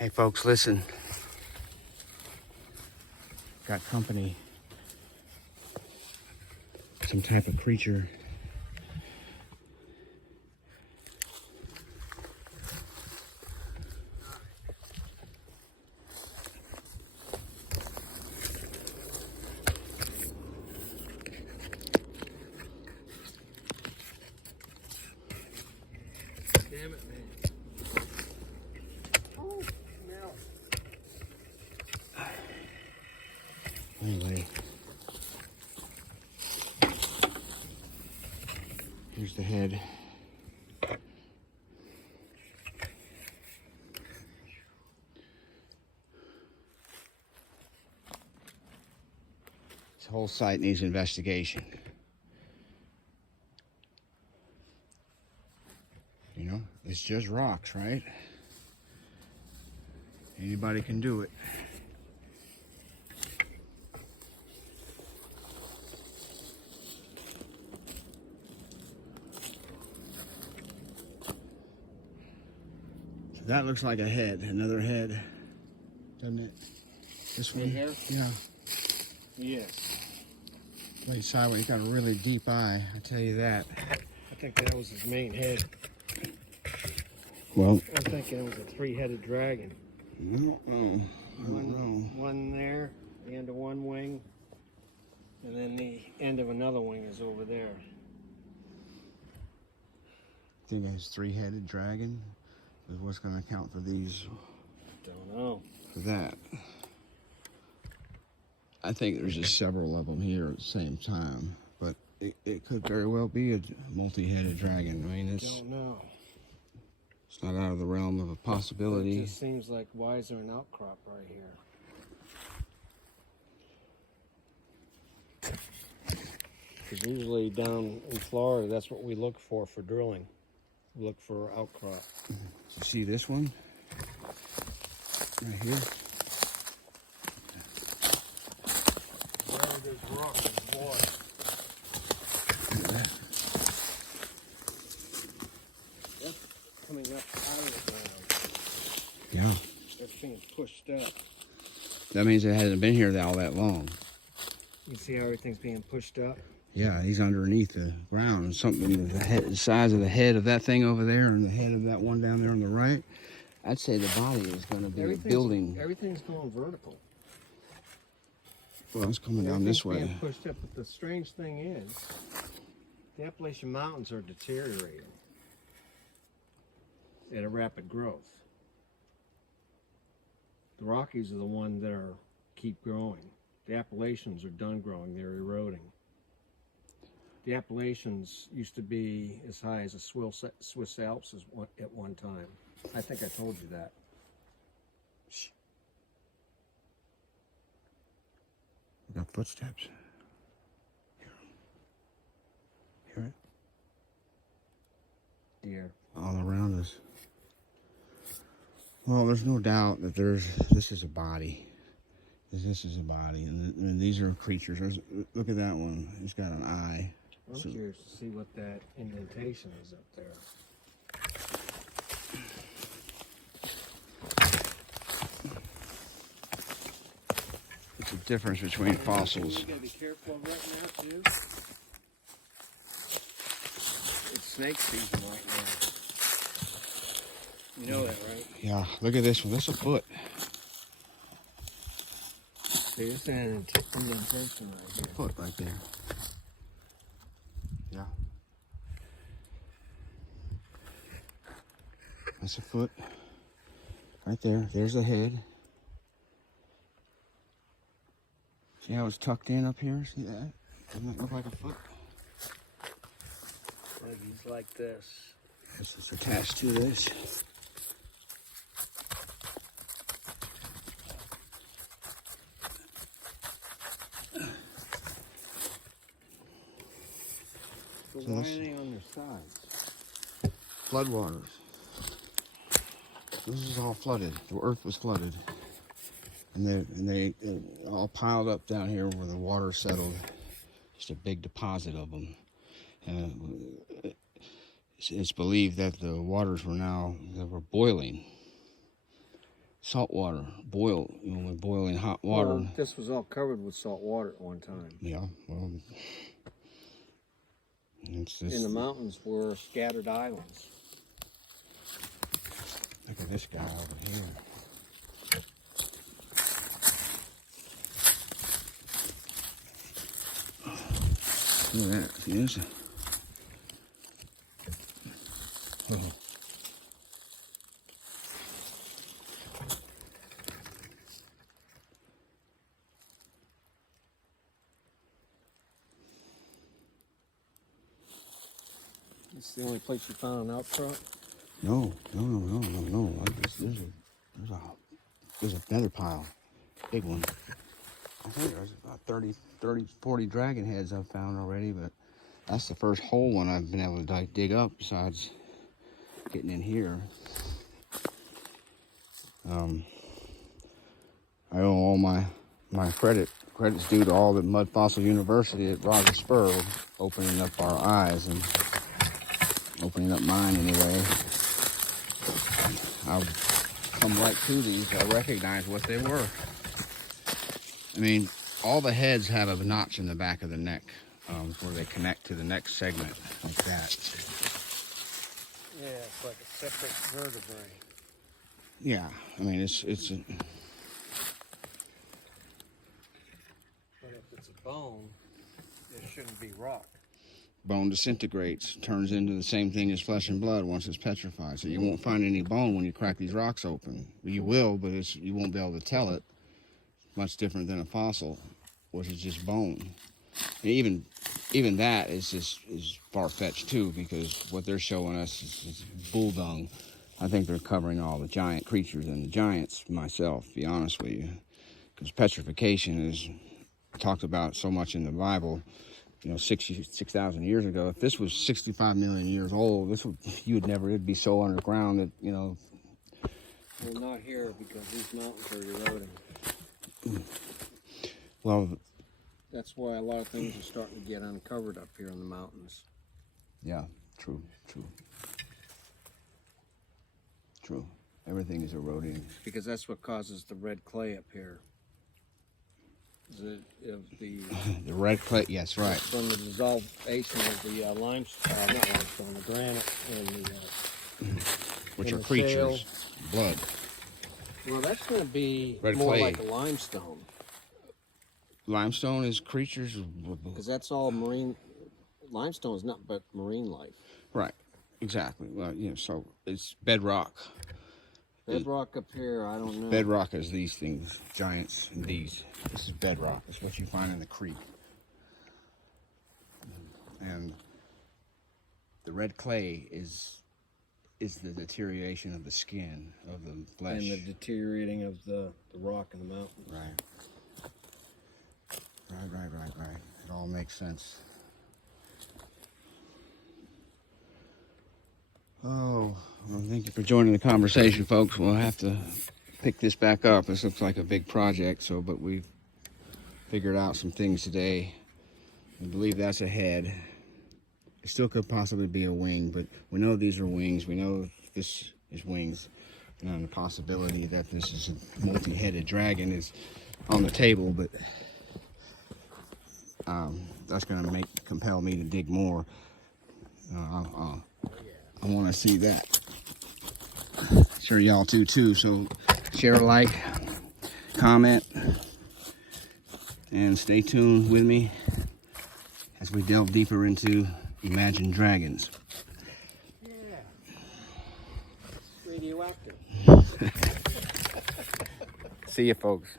Hey folks, listen. Got company. Some type of creature. Damn it, man. Oh, no. Anyway. Here's the head. This whole site needs investigation. You know, it's just rocks, right? Anybody can do it. So that looks like a head, another head, doesn't it? This one? Here? Yeah. Yes. Laid sideways, got a really deep eye, I tell you that. I think that was his main head. Well, I'm thinking it was a three-headed dragon. I don't know. One there, the end of one wing, and then the end of another wing is over there. I think it's three-headed dragon. Is what's going to account for these? Don't know. For that. I think there's just several of them here at the same time, but it could very well be a multi-headed dragon. I mean, Don't know. it's not out of the realm of a possibility. It just seems like, why is there an outcrop right here? Because usually down in Florida, that's what we look for drilling. We look for outcrop. You see this one? Right here? Wherever there's rock, there's water. Look at that. Yep, coming up out of the ground. Yeah. It's being pushed up. That means it hasn't been here all that long. You see how everything's being pushed up? Yeah, he's underneath the ground. Something the size of the head of that thing over there and the head of that one down there on the right. I'd say the body is going to be a building. Everything's going vertical. Well, it's coming down this way. Being pushed up, but the strange thing is, the Appalachian Mountains are deteriorating at a rapid growth. The Rockies are the ones that keep growing. The Appalachians are done growing; they're eroding. The Appalachians used to be as high as the Swiss Alps at one time. I think I told you that. We got footsteps. Hear it? Deer. All around us. Well, there's no doubt that this is a body. This is a body, and these are creatures. Look at that one. It's got an eye. I'm curious to see what that indentation is up there. It's a difference between fossils. You gotta be careful of right now too. It's snake season right now. You know that, right? Yeah, look at this one. That's a foot. See, it's an indentation right here. Foot right there. Yeah. That's a foot. Right there. There's a head. See how it's tucked in up here? See that? Doesn't that look like a foot? Like he's like this. This is attached to this. So why are they on their sides? Floodwaters. This is all flooded. The earth was flooded. And they all piled up down here where the water settled. Just a big deposit of them. It's believed that the waters were boiling. salt water, boil, with boiling hot water. Well, this was all covered with salt water at one time. Yeah, well, it's just, In the mountains were scattered islands. look at this guy over here. Look at that. See this? Oh. It's the only place you found an outcrop? No. There's another pile, big one. I think there's about 40 dragon heads I've found already, but that's the first whole one I've been able to dig up besides getting in here. I owe all my credits due to all the Mud Fossil University at Roger Spur opening up our eyes and opening up mine anyway. I've come right to these. I recognize what they were. I mean, all the heads have a notch in the back of the neck where they connect to the next segment, like that. Yeah, it's like a separate vertebrae. Yeah, I mean, it's But if it's a bone, it shouldn't be rock. bone disintegrates, turns into the same thing as flesh and blood once it's petrified. So you won't find any bone when you crack these rocks open. You will, but you won't be able to tell it. Much different than a fossil, which is just bone. And even that is far-fetched too, because what they're showing us is bull dung. I think they're covering all the giant creatures and the giants myself, to be honest with you. Because petrification is talked about so much in the Bible, 6,000 years ago. If this was 65 million years old, it'd be so underground that, We're not here because these mountains are eroding. Well, that's why a lot of things are starting to get uncovered up here in the mountains. Yeah, true. Everything is eroding. Because that's what causes the red clay up here. The red clay, yes, right. From the dissolvation of the not limestone, the granite and the which and are the creatures, shale. blood. Well, that's going to be Red more clay. like a limestone. Limestone is creatures. Because that's all marine. Limestone is not but marine life. Right, exactly. Well, so it's bedrock. Bedrock up here, I don't know. Bedrock is these things, giants, and these. This is bedrock. It's what you find in the creek. And the red clay is the deterioration of the skin, of the flesh. And the deteriorating of the rock in the mountains. Right. It all makes sense. Oh, well, thank you for joining the conversation, folks. We'll have to pick this back up. This looks like a big project, but we've figured out some things today. I believe that's a head. It still could possibly be a wing, but we know these are wings. We know this is wings. And the possibility that this is a multi-headed dragon is on the table, but that's going to compel me to dig more. I want to see that. Sure y'all do too, so share, like, comment, and stay tuned with me as we delve deeper into imagined dragons. Yeah. Radioactive. See ya, folks.